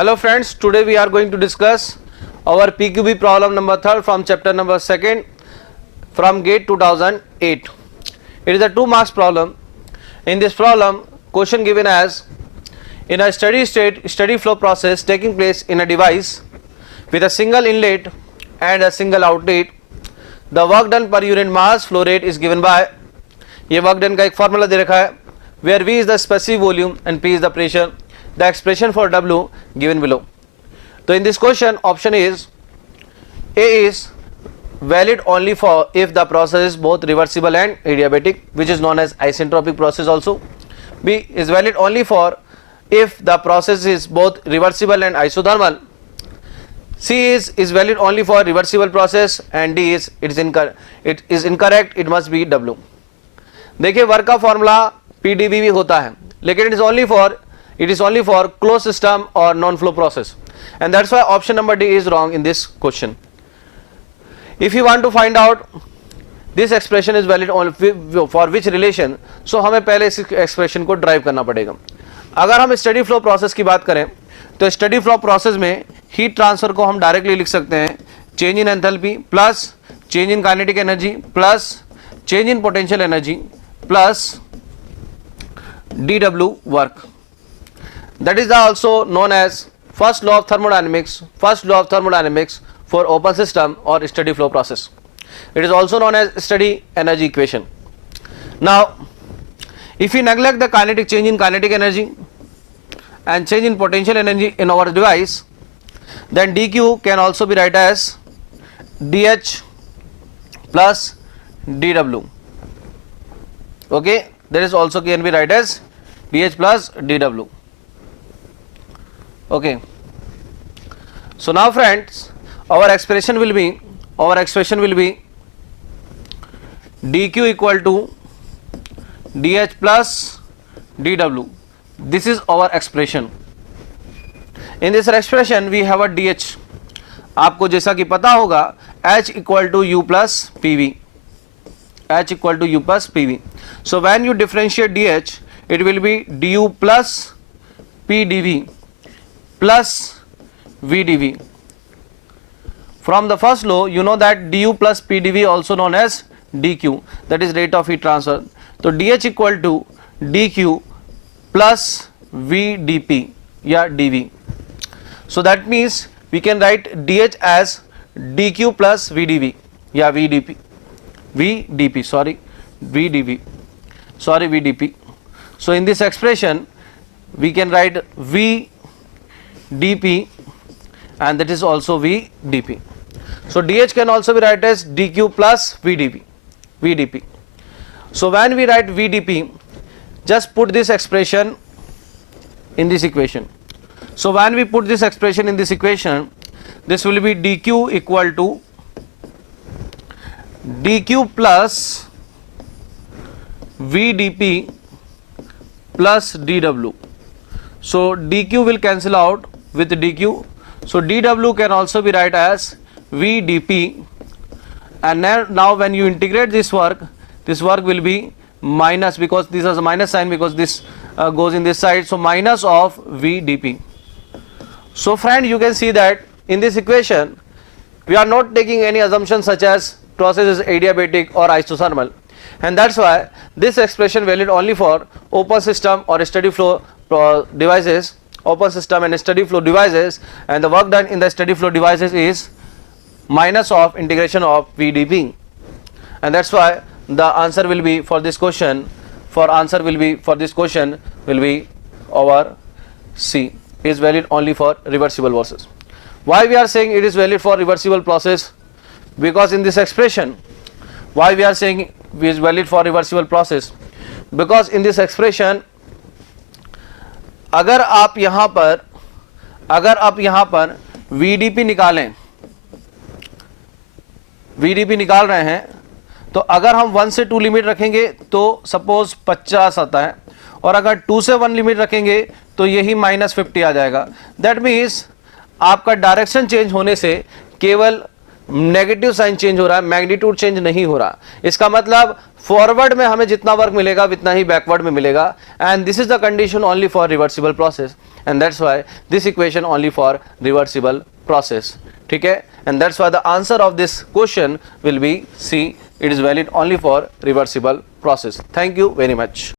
Hello friends, today we are going to discuss our PQB problem number 3 from chapter number 2 from GATE 2008. It is a 2 marks problem. In this problem, question given as in a steady state steady flow process taking place in a device with a single inlet and a single outlet, the work done per unit mass flow rate is given by, ये work done का एक formula दे रखा है, where V is the specific volume and P is the pressure. The expression for W given below. So in this question, option is A is valid only for if the process is both reversible and adiabatic, which is known as isentropic process also. B is valid only for if the process is both reversible and isothermal. C is valid only for reversible process, and D is it is incorrect, it must be W. देखिए work का formula PdV भी होता है, लेकिन it is only for closed system or non-flow process, and that's why option number D is wrong in this question. If you want to find out this expression is valid only for which relation, so हमें पहले इस expression को drive करना पड़ेगा. अगर हम steady flow process की बात करें तो स्टडी फ्लो प्रोसेस में हीट ट्रांसफर को हम डायरेक्टली लिख सकते हैं change in enthalpy plus change in kinetic energy plus change in potential energy plus dW work. That is also known as first law of thermodynamics for open system or steady flow process. It is also known as steady energy equation. Now, if we neglect the kinetic change in kinetic energy and change in potential energy in our device, then dq can also be written as dH plus dW. Okay, that is also can be written as dH plus dW. Okay, so now friends, our expression will be dq equal to dH plus dW. This is our expression. In this expression we have a dH. आपको जैसा कि पता होगा H equal to U plus PV. H equal to U plus PV. So when you differentiate dH, it will be du plus PdV plus VdV. From the first law, you know that du plus PdV also known as dq, that is rate of heat transfer. So dH equal to dq plus VdP या dV. So that means we can write dH as dq plus VdV या VdP. VdP, VdP. So in this expression we can write VdP, and that is also VdP. So dH can also be written as dq plus VdP. So when we write VdP, just put this expression in this equation. So when we put this expression in this equation, this will be dq equal to dq plus VdP plus dW. So dq will cancel out with dq. So dW can also be written as VdP, and now when you integrate this work will be minus, because this has a minus sign because this goes in this side, so minus of VdP. So friend, you can see that in this equation we are not taking any assumption such as process is adiabatic or isothermal, and that's why this expression valid only for open system or steady flow devices, open system and steady flow devices, and the work done in the steady flow devices is minus of integration of VdP, and that's why the answer will be for this question our C is valid only for reversible process. Why we are saying it is valid for reversible process? Because in this expression, why we are saying it is valid for reversible process? Because in this expression अगर आप यहाँ पर VdP निकाल रहे हैं, तो अगर हम 1 से 2 लिमिट रखेंगे तो सपोज 50 आता है, और अगर 2 से 1 लिमिट रखेंगे तो यही -50 आ जाएगा. दैट मीन्स आपका डायरेक्शन चेंज होने से केवल नेगेटिव साइन चेंज हो रहा है, मैग्नीट्यूड चेंज नहीं हो रहा। इसका मतलब फॉरवर्ड में हमें जितना वर्क मिलेगा उतना ही बैकवर्ड में मिलेगा, and this is the condition only for reversible process, and that's why this equation only for reversible process. ठीक है, and that's why the answer of this question will be C, it is valid only for reversible process. Thank you very much.